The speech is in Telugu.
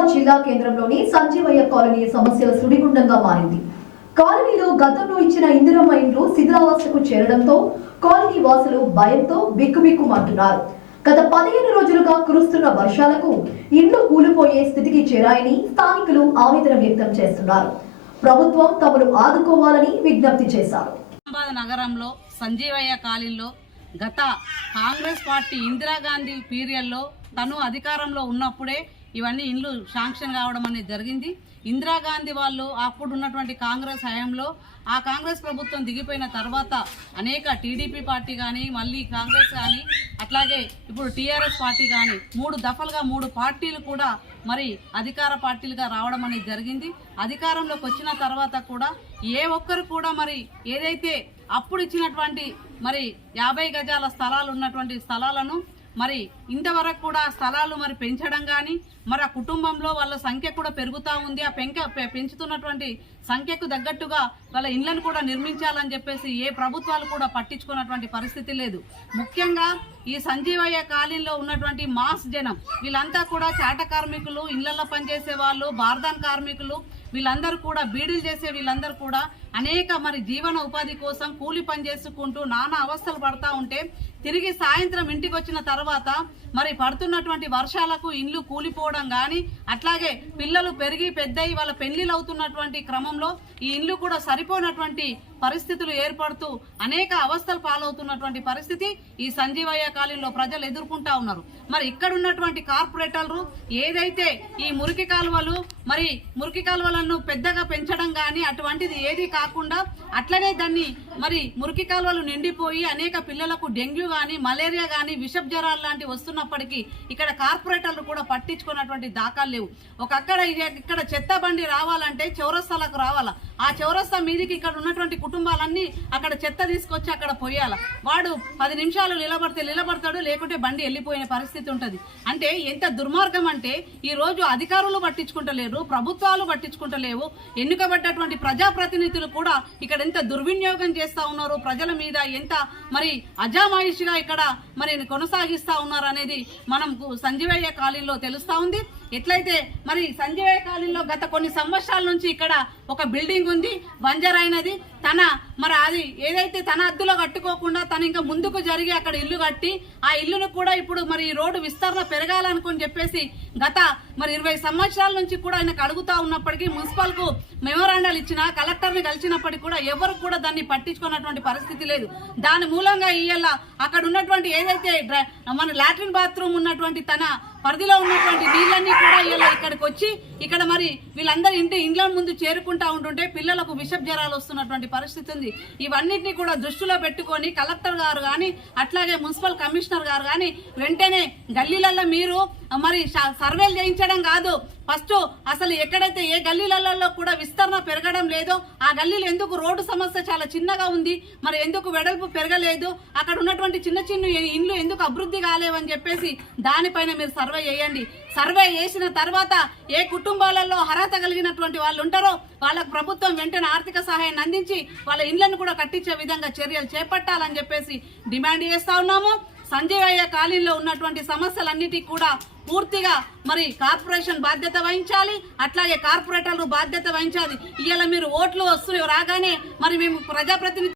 నిజామాబాద్ జిల్లా కేంద్రంలోని సంజీవయ్య కాలనీ సమస్యల సుడిగుండంగా మారింది. కాలనీలో గతంలో ఇచ్చిన ఇందిరమ్మ ఇండ్లు శిథిలావస్థకు చేరడంతో కాలనీ వాసులు భయంతో బిక్కుబిక్కుమంటున్నారు. గత పదిహేను రోజులుగా కురుస్తున్న వర్షాలకు ఇండ్లు కూలిపోయే స్థితికి చేరాయని స్థానికులు ఆవేదన వ్యక్తం చేస్తున్నారు. ప్రభుత్వం తమను ఆదుకోవాలని విజ్ఞప్తి చేశారు. నగరంలో సంజీవయ్య కాలనీలో గత కాంగ్రెస్ పార్టీ ఇందిరాగాంధీ పీరియడ్లో తను అధికారంలో ఉన్నప్పుడే ఇవన్నీ ఇండ్లు శాంక్షన్ కావడం అనేది జరిగింది. ఇందిరాగాంధీ వాళ్ళు అప్పుడు ఉన్నటువంటి కాంగ్రెస్ హయాంలో ఆ కాంగ్రెస్ ప్రభుత్వం దిగిపోయిన తర్వాత అనేక టీడీపీ పార్టీ కానీ మళ్ళీ కాంగ్రెస్ కానీ అట్లాగే ఇప్పుడు టీఆర్ఎస్ పార్టీ కానీ మూడు దఫలుగా మూడు పార్టీలు కూడా మరి అధికార పార్టీలుగా రావడం అనేది జరిగింది. అధికారంలోకి వచ్చిన తర్వాత కూడా ఏ ఒక్కరు కూడా మరి ఏదైతే అప్పుడు ఇచ్చినటువంటి మరి యాభై గజాల స్థలాలు ఉన్నటువంటి స్థలాలను మరి ఇంతవరకు కూడా స్థలాలు మరి పెంచడం కానీ మరి ఆ కుటుంబంలో వాళ్ళ సంఖ్య కూడా పెరుగుతూ ఉంది. ఆ పెంక పెంచుతున్నటువంటి సంఖ్యకు తగ్గట్టుగా వాళ్ళ ఇండ్లను కూడా నిర్మించాలని చెప్పేసి ఏ ప్రభుత్వాలు కూడా పట్టించుకున్నటువంటి పరిస్థితి లేదు. ముఖ్యంగా ఈ సంజీవయ్య కాలనీలో ఉన్నటువంటి మాస్ జనం వీళ్ళంతా కూడా చాట కార్మికులు ఇళ్ళలో పనిచేసే వాళ్ళు బార్దాన్ కార్మికులు వీళ్ళందరూ కూడా బీడీలు చేసే వీళ్ళందరూ కూడా అనేక మరి జీవన ఉపాధి కోసం కూలి పని చేసుకుంటూ నానా అవస్థలు పడతా ఉంటే తిరిగి సాయంత్రం ఇంటికి వచ్చిన తర్వాత మరి పడుతున్నటువంటి వర్షాలకు ఇండ్లు కూలిపోవడం కానీ అట్లాగే పిల్లలు పెరిగి పెద్దయి వాళ్ళ పెళ్ళిలు అవుతున్నటువంటి క్రమంలో ఈ ఇండ్లు కూడా సరిపోయినటువంటి పరిస్థితులు ఏర్పడుతూ అనేక అవస్థలు పాలవుతున్నటువంటి పరిస్థితి ఈ సంజీవయ్య కాలంలో ప్రజలు ఎదుర్కొంటా ఉన్నారు. మరి ఇక్కడ ఉన్నటువంటి కార్పొరేటర్లు ఏదైతే ఈ మురికి కాలువలు మరి మురికి కాలువలను పెద్దగా పెంచడం కానీ అటువంటిది ఏది కాకుండా అట్లనే దాన్ని మరి మురికి కాలువలు నిండిపోయి అనేక పిల్లలకు డెంగ్యూ కానీ మలేరియా కానీ విషప్ జ్వరాలు లాంటివి వస్తున్నప్పటికీ ఇక్కడ కార్పొరేటర్లు కూడా పట్టించుకున్నటువంటి దాఖలు లేవు. ఒక అక్కడ ఇక్కడ చెత్త బండి రావాలంటే చౌరస్తాలకు రావాలా? ఆ చౌరస్తా మీదికి ఇక్కడ ఉన్నటువంటి కుటుంబాలన్నీ అక్కడ చెత్త తీసుకొచ్చి అక్కడ పోయాల వాడు పది నిమిషాలు నిలబడితే నిలబడతాడు లేకుంటే బండి వెళ్ళిపోయిన పరిస్థితి ఉంటుంది. అంటే ఎంత దుర్మార్గం అంటే ఈ రోజు అధికారులు పట్టించుకుంటలేరు ప్రభుత్వాలు పట్టించుకుంటలేవు ఎన్నుకబడ్డటువంటి ప్రజాప్రతినిధులు కూడా ఇక్కడ ఎంత దుర్వినియోగం చేస్తా ఉన్నారు? ప్రజల మీద ఎంత మరి అజామాయిషిగా ఇక్కడ మరి కొనసాగిస్తా ఉన్నారు అనేది మనం సంజీవయ్య కాలనీలో తెలుస్తూ ఉంది. ఎట్లయితే మరి సంజీవయ్య కాలనీలో గత కొన్ని సంవత్సరాల నుంచి ఇక్కడ ఒక బిల్డింగ్ ఉంది బంజర్ అయినది తన మరి అది ఏదైతే తన అద్దులో కట్టుకోకుండా తను ఇంకా ముందుకు జరిగి అక్కడ ఇల్లు కట్టి ఆ ఇల్లును కూడా ఇప్పుడు మరి ఈ రోడ్డు విస్తరణ పెరగాలనుకుని చెప్పేసి గత మరి ఇరవై సంవత్సరాల నుంచి కూడా ఆయనకు అడుగుతా ఉన్నప్పటికీ మున్సిపల్కు మెమోరాండాలు ఇచ్చిన కలెక్టర్ని కలిసినప్పటికీ కూడా ఎవరు కూడా దాన్ని పట్టించుకున్నటువంటి పరిస్థితి లేదు. దాని మూలంగా ఇయ్యాల అక్కడ ఉన్నటువంటి ఏదైతే మన లాట్రిన్ బాత్రూమ్ ఉన్నటువంటి తన పరిధిలో ఉన్నటువంటి నీళ్ళన్నీ కూడా వీళ్ళ ఇక్కడికి వచ్చి ఇక్కడ మరి వీళ్ళందరూ ఇంటి ఇండ్ల ముందు చేరుకుంటా ఉంటుంటే పిల్లలకు విషప్ జ్వరాలు వస్తున్నటువంటి పరిస్థితి ఉంది. ఇవన్నిటిని కూడా దృష్టిలో పెట్టుకొని కలెక్టర్ గారు కానీ అట్లాగే మున్సిపల్ కమిషనర్ గారు కానీ వెంటనే గల్లీలలో మీరు మరి సర్వేలు చేయించడం కాదు. ఫస్ట్ అసలు ఎక్కడైతే ఏ గల్లీలలో కూడా విస్తరణ పెరగడం లేదో ఆ గల్లీలు ఎందుకు రోడ్డు సమస్య చాలా చిన్నగా ఉంది మరి ఎందుకు వెడల్పు పెరగలేదు అక్కడ ఉన్నటువంటి చిన్న చిన్న ఇండ్లు ఎందుకు అభివృద్ధి కాలేవని చెప్పేసి దానిపైన మీరు సర్వే చేయండి. సర్వే చేసిన తర్వాత ఏ కుటుంబాలలో అర్హత కలిగినటువంటి వాళ్ళు ఉంటారో వాళ్ళకు ప్రభుత్వం వెంటనే ఆర్థిక సహాయాన్ని అందించి వాళ్ళ ఇండ్లను కూడా కట్టించే విధంగా చర్యలు చేపట్టాలని చెప్పేసి డిమాండ్ చేస్తా ఉన్నాము. సంజయ్ కాలనీలో ఉన్నటువంటి సమస్యలన్నిటికీ కూడా పూర్తిగా మరి కార్పొరేషన్ బాధ్యత వహించాలి అట్లాగే కార్పొరేటర్లు బాధ్యత వహించాలి. ఇవాళ మీరు ఓట్లు వస్తూ రాగానే మరి మేము ప్రజాప్రతినిధి